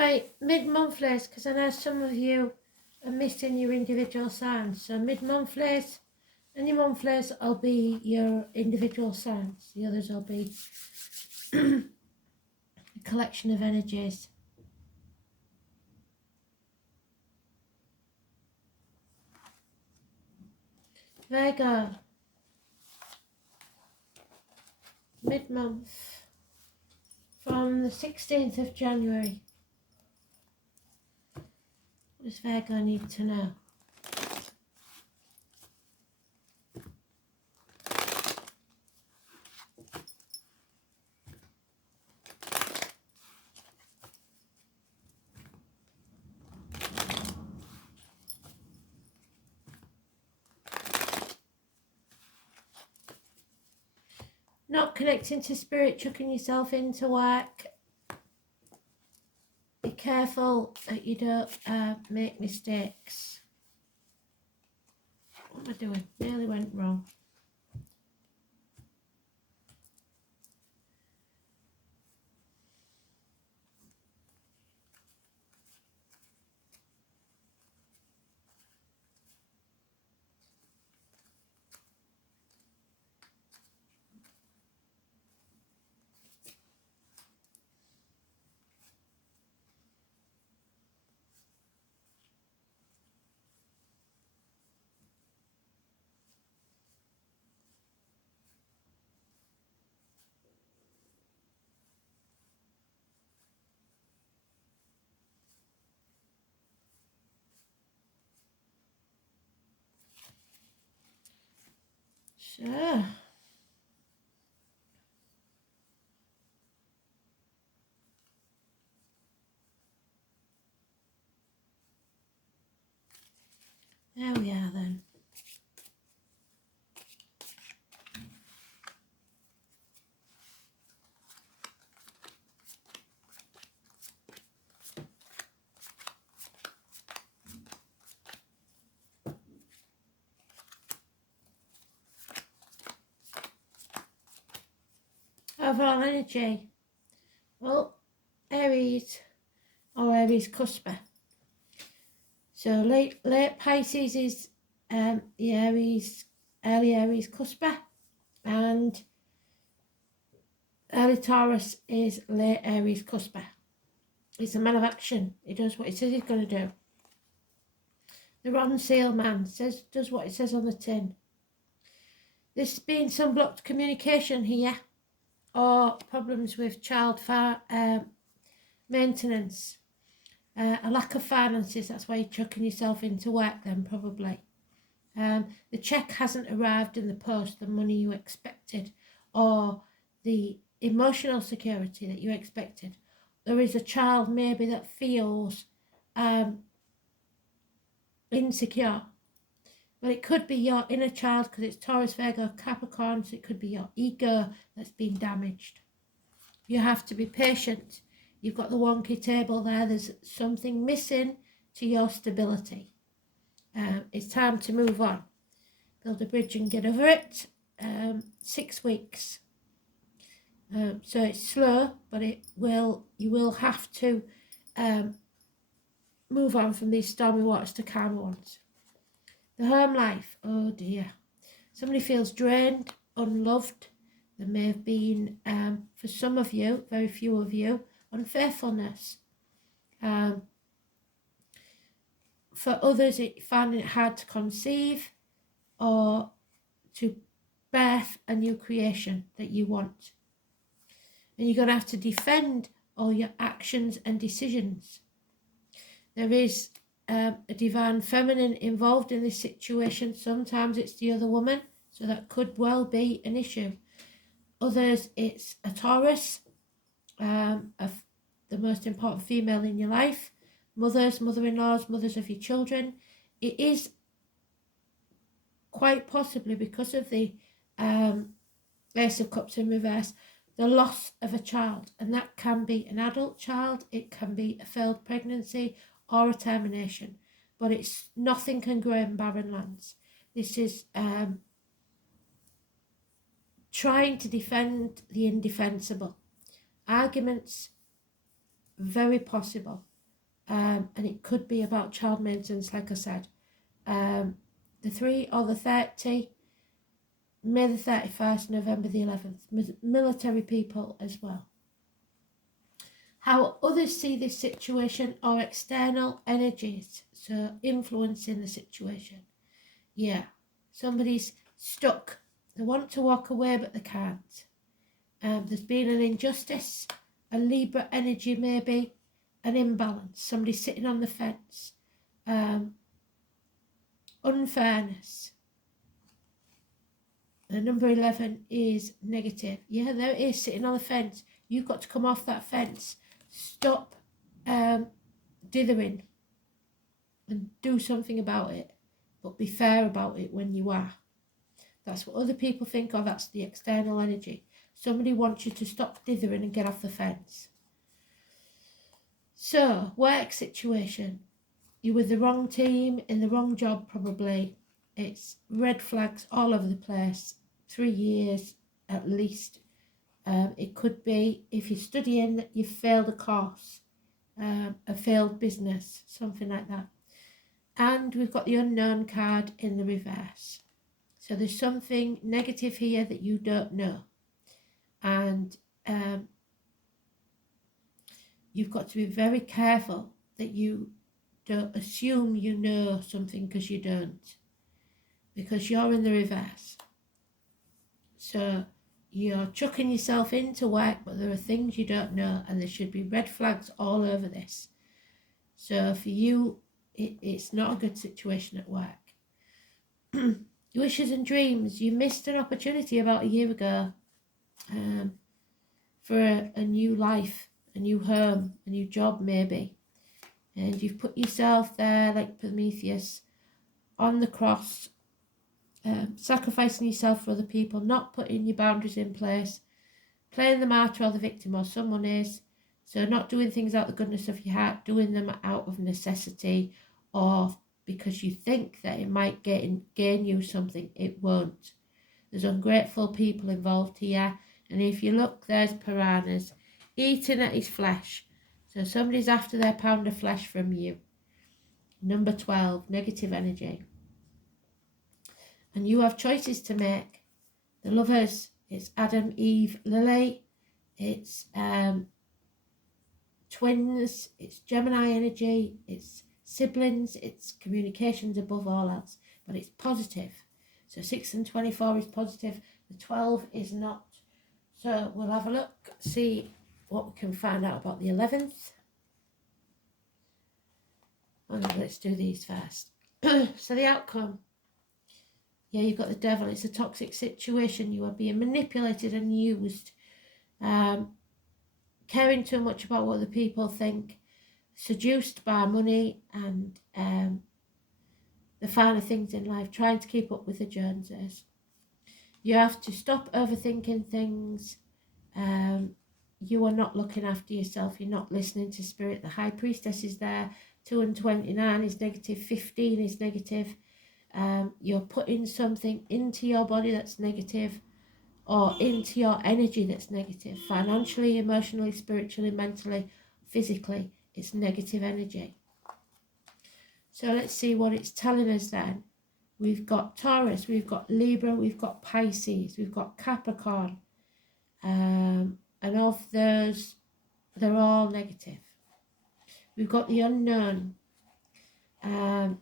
Right, mid-monthlies, because I know some of you are missing your individual signs. So mid-monthlies and your monthlies will be your individual signs. The others will be a collection of energies. Virgo, mid-month, from the 16th of January. What does Virgo need to know? Not connecting to spirit, chucking yourself into work. Be careful that you don't make mistakes. What am I doing? Nearly went wrong. So, there we are then. Overall energy. Well, Aries or Aries cusper. So late Pisces is the Aries, early Aries cusper, and early Taurus is late Aries cusper. He's a man of action. He does what he says he's going to do. The Ron Seal man does what it says on the tin. There's been some blocked communication here, or problems with child maintenance, a lack of finances. That's why you're chucking yourself into work then, probably. The cheque hasn't arrived in the post, the money you expected, or the emotional security that you expected. There is a child maybe that feels insecure. Well, it could be your inner child, because it's Taurus, Virgo, Capricorn, so it could be your ego that's been damaged. You have to be patient. You've got the wonky table there. There's something missing to your stability. It's time to move on. Build a bridge and get over it. 6 weeks. So it's slow, but you will have to move on from these stormy waters to calmer ones. The home life, oh dear. Somebody feels drained, unloved. There may have been, for some of you, very few of you, unfaithfulness. For others, finding it hard to conceive or to birth a new creation that you want. And you're going to have to defend all your actions and decisions. There is a divine feminine involved in this situation. Sometimes it's the other woman, so that could well be an issue. Others, it's a Taurus, of the most important female in your life. Mothers, mother-in-laws, mothers of your children. It is quite possibly, because of the Ace of Cups in reverse, the loss of a child. And that can be an adult child, it can be a failed pregnancy, or a termination, but nothing can grow in barren lands. This is trying to defend the indefensible. Arguments, very possible. and it could be about child maintenance, like I said. The 3 or the 30, May the 31st, November the 11th, military people as well. How others see this situation or external energies, so influencing the situation. Yeah, somebody's stuck. They want to walk away, but they can't. There's been an injustice, a Libra energy maybe, an imbalance. Somebody sitting on the fence. Unfairness. The number 11 is negative. Yeah, there it is, sitting on the fence. You've got to come off that fence. Stop dithering and do something about it. But be fair about it when you are. That's what other people think, or that's the external energy. Somebody wants you to stop dithering and get off the fence. So, work situation. You're with the wrong team, in the wrong job probably. It's red flags all over the place. 3 years at least. It could be, if you're studying, that you've failed a course, a failed business, something like that. And we've got the unknown card in the reverse. So there's something negative here that you don't know. And you've got to be very careful that you don't assume you know something, because you don't. Because you're in the reverse. So you're chucking yourself into work, but there are things you don't know, and there should be red flags all over this. So for you, it's not a good situation at work. Wishes and dreams. You missed an opportunity about a year ago for a new life, a new home, a new job maybe. And you've put yourself there like Prometheus on the cross, sacrificing yourself for other people, not putting your boundaries in place, playing the martyr or the victim, or someone is. So not doing things out of the goodness of your heart, doing them out of necessity, or because you think that it might gain you something. It won't. There's ungrateful people involved here. And if you look, there's piranhas eating at his flesh. So somebody's after their pound of flesh from you. Number 12, negative energy. And you have choices to make. The lovers, it's Adam, Eve, Lily. It's twins, it's Gemini energy, it's siblings, it's communications above all else. But it's positive. So 6 and 24 is positive. The 12 is not. So we'll have a look, see what we can find out about the 11th. Let's do these first. So the outcome. Yeah, you've got the devil. It's a toxic situation. You are being manipulated and used. Caring too much about what the people think. Seduced by money and the finer things in life. Trying to keep up with the Joneses. You have to stop overthinking things. You are not looking after yourself. You're not listening to spirit. The High Priestess is there. 2 and 29 is negative. 15 is negative. You're putting something into your body that's negative, or into your energy that's negative. Financially, emotionally, spiritually, mentally, physically, it's negative energy. So let's see what it's telling us then. We've got Taurus, we've got Libra, we've got Pisces, we've got Capricorn. And of those, they're all negative. We've got the unknown.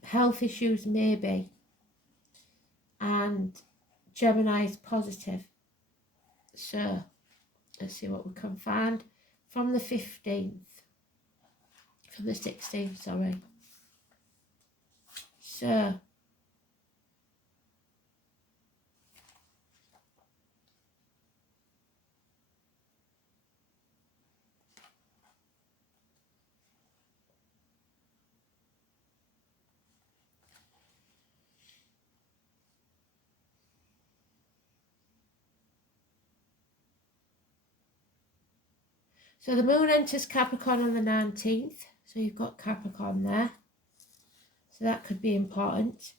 Health issues maybe. And Gemini is positive. So let's see what we can find from the 15th. From the 16th, sorry. So the moon enters Capricorn on the 19th. So you've got Capricorn there. So that could be important.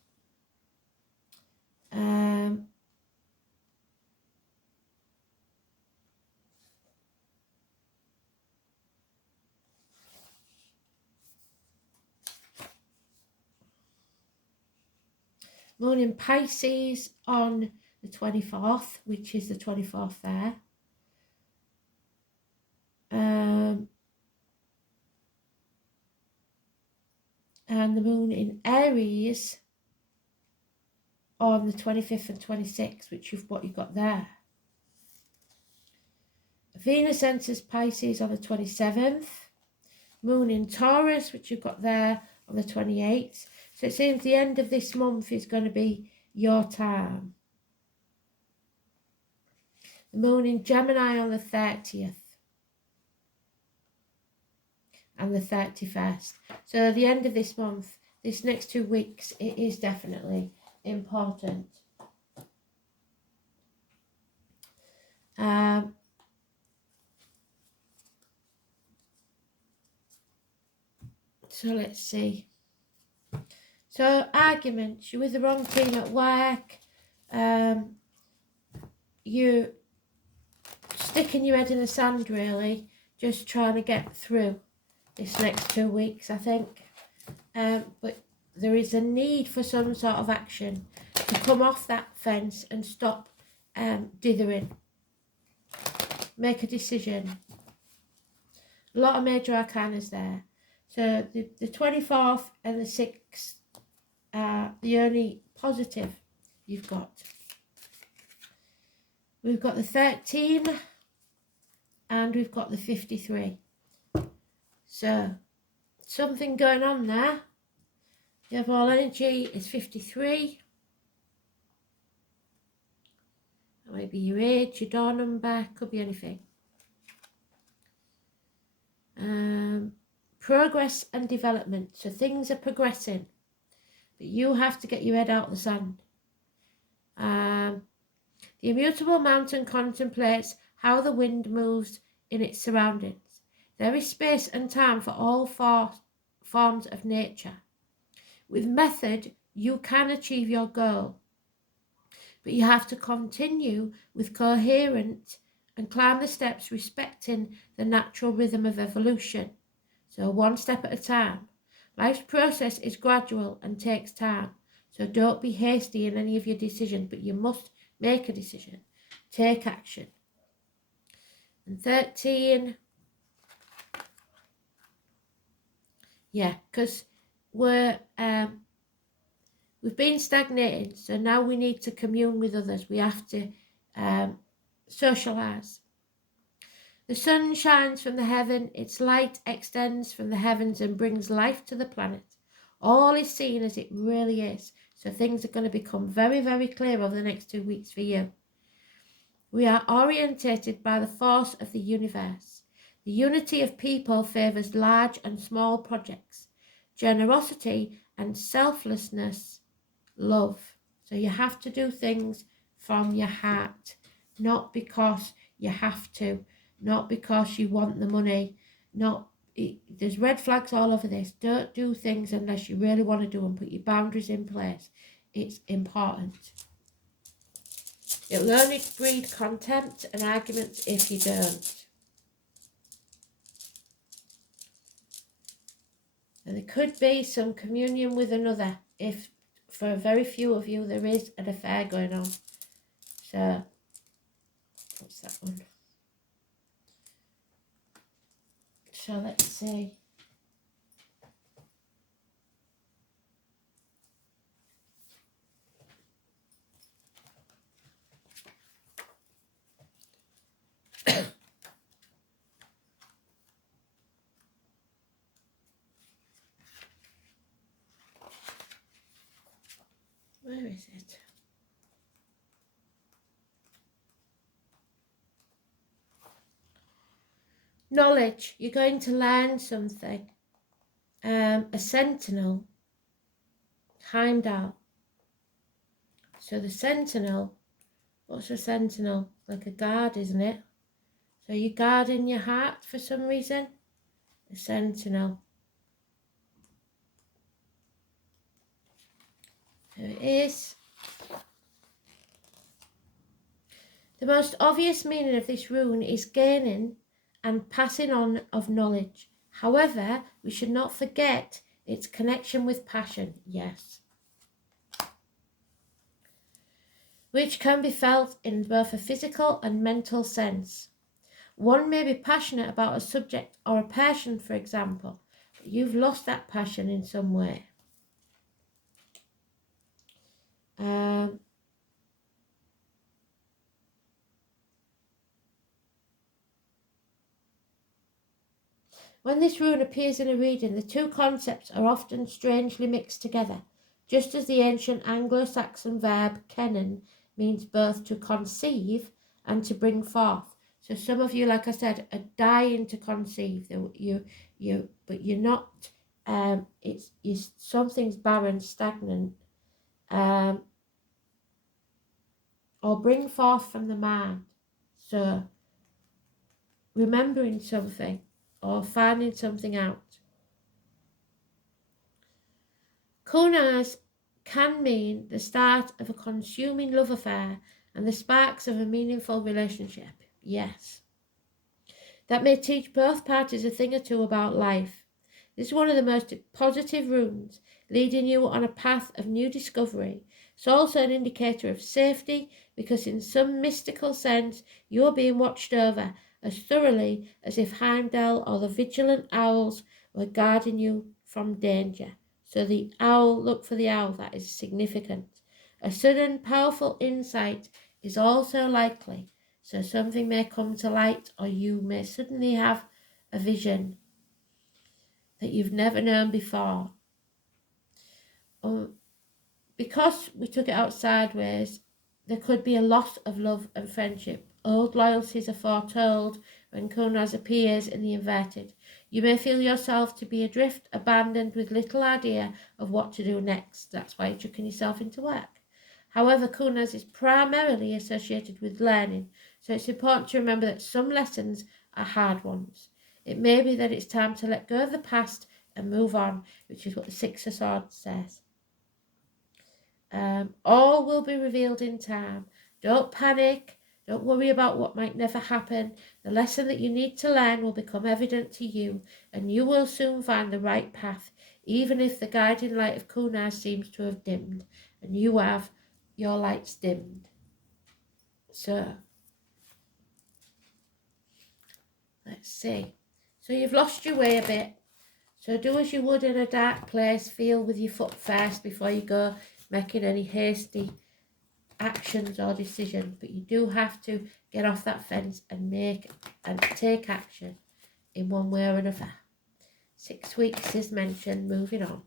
Moon in Pisces on the 24th, which is the 24th there. And the moon in Aries on the 25th and 26th, which is what you've got there. Venus enters Pisces on the 27th. Moon in Taurus, which you've got there on the 28th. So it seems the end of this month is going to be your time. The moon in Gemini on the 30th. And the 31st. So the end of this month, this next 2 weeks, it is definitely important. So let's see. So arguments, you're with the wrong team at work, you sticking your head in the sand really, just trying to get through this next 2 weeks, I think. But there is a need for some sort of action to come off that fence and stop dithering. Make a decision. A lot of major arcanas there. So the 24th and the 6th are the only positive you've got. We've got the 13 and we've got the 53. So something going on there. The overall energy is 53. That might be your age, your door number, could be anything. Progress and development. So things are progressing, but you have to get your head out of the sand. The immutable mountain contemplates how the wind moves in its surroundings. There is space and time for all forms of nature. With method, you can achieve your goal, but you have to continue with coherent and climb the steps respecting the natural rhythm of evolution. So 1 step at a time. Life's process is gradual and takes time. So don't be hasty in any of your decisions, but you must make a decision. Take action. And 13. Yeah, because we've been stagnating, so now we need to commune with others. We have to socialise. The sun shines from the heaven, its light extends from the heavens and brings life to the planet. All is seen as it really is, so things are going to become very, very clear over the next 2 weeks for you. We are orientated by the force of the universe. The unity of people favours large and small projects, generosity and selflessness, love. So you have to do things from your heart, not because you have to. Not because you want the money. There's red flags all over this. Don't do things unless you really want to do them. Put your boundaries in place. It's important. It will only breed contempt and arguments if you don't. And there could be some communion with another if, for very few of you, there is an affair going on. So, what's that one? So let's see. Where is it? Knowledge. You're going to learn something. A sentinel. Heimdall. So the sentinel. What's a sentinel? Like a guard, isn't it? So you guard in your heart for some reason. A sentinel. There it is. The most obvious meaning of this rune is gaining and passing on of knowledge. However, we should not forget its connection with passion. Yes. which can be felt in both a physical and mental sense. One may be passionate about a subject or a passion, for example, but you've lost that passion in some way. When this rune appears in a reading, the two concepts are often strangely mixed together, just as the ancient Anglo-Saxon verb kennen means both to conceive and to bring forth. So some of you, like I said, are dying to conceive. But you're not. Something's barren, stagnant, or bring forth from the mind. So remembering something or finding something out. Kunas can mean the start of a consuming love affair and the sparks of a meaningful relationship. Yes. That may teach both parties a thing or two about life. This is one of the most positive runes, leading you on a path of new discovery. It's also an indicator of safety because in some mystical sense you're being watched over as thoroughly as if Heimdall or the vigilant owls were guarding you from danger. So the owl, look for the owl, that is significant. A sudden powerful insight is also likely. So something may come to light or you may suddenly have a vision that you've never known before. Because we took it out sideways, there could be a loss of love and friendship. Old loyalties are foretold when Kunas appears in the inverted. You may feel yourself to be adrift, abandoned, with little idea of what to do next. That's why you're chucking yourself into work. However, Kunas is primarily associated with learning, so it's important to remember that some lessons are hard ones. It may be that it's time to let go of the past and move on, which is what the Six of Swords says. All will be revealed in time. Don't panic. Don't worry about what might never happen. The lesson that you need to learn will become evident to you, and you will soon find the right path, even if the guiding light of Kunas seems to have dimmed, and you have your lights dimmed. So, let's see. So you've lost your way a bit. So do as you would in a dark place. Feel with your foot first before you go making any hasty actions or decisions, but you do have to get off that fence and take action in one way or another. 6 weeks is mentioned. Moving on.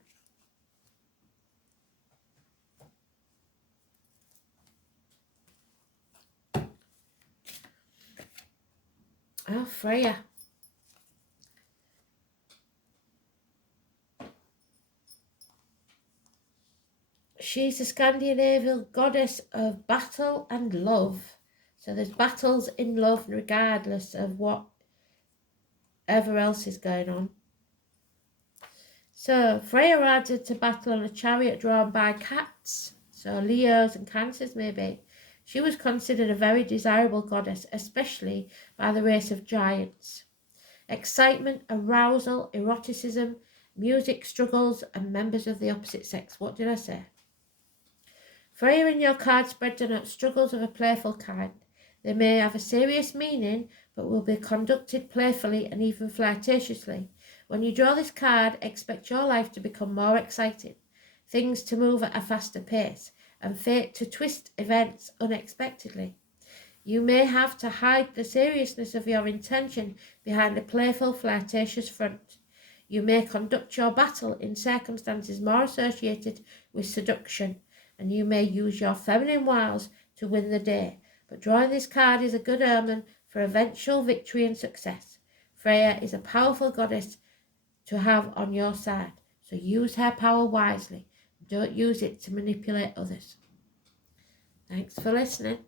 Oh, Freya. She's a Scandinavian goddess of battle and love. So there's battles in love regardless of whatever else is going on. So Freya rides into battle on a chariot drawn by cats. So Leos and Cancers maybe. She was considered a very desirable goddess, especially by the race of giants. Excitement, arousal, eroticism, music, struggles, and members of the opposite sex. What did I say? Freya in your card spread denotes struggles of a playful kind. They may have a serious meaning, but will be conducted playfully and even flirtatiously. When you draw this card, expect your life to become more exciting, things to move at a faster pace, and fate to twist events unexpectedly. You may have to hide the seriousness of your intention behind a playful, flirtatious front. You may conduct your battle in circumstances more associated with seduction, and you may use your feminine wiles to win the day. But drawing this card is a good omen for eventual victory and success. Freya is a powerful goddess to have on your side, so use her power wisely. Don't use it to manipulate others. Thanks for listening.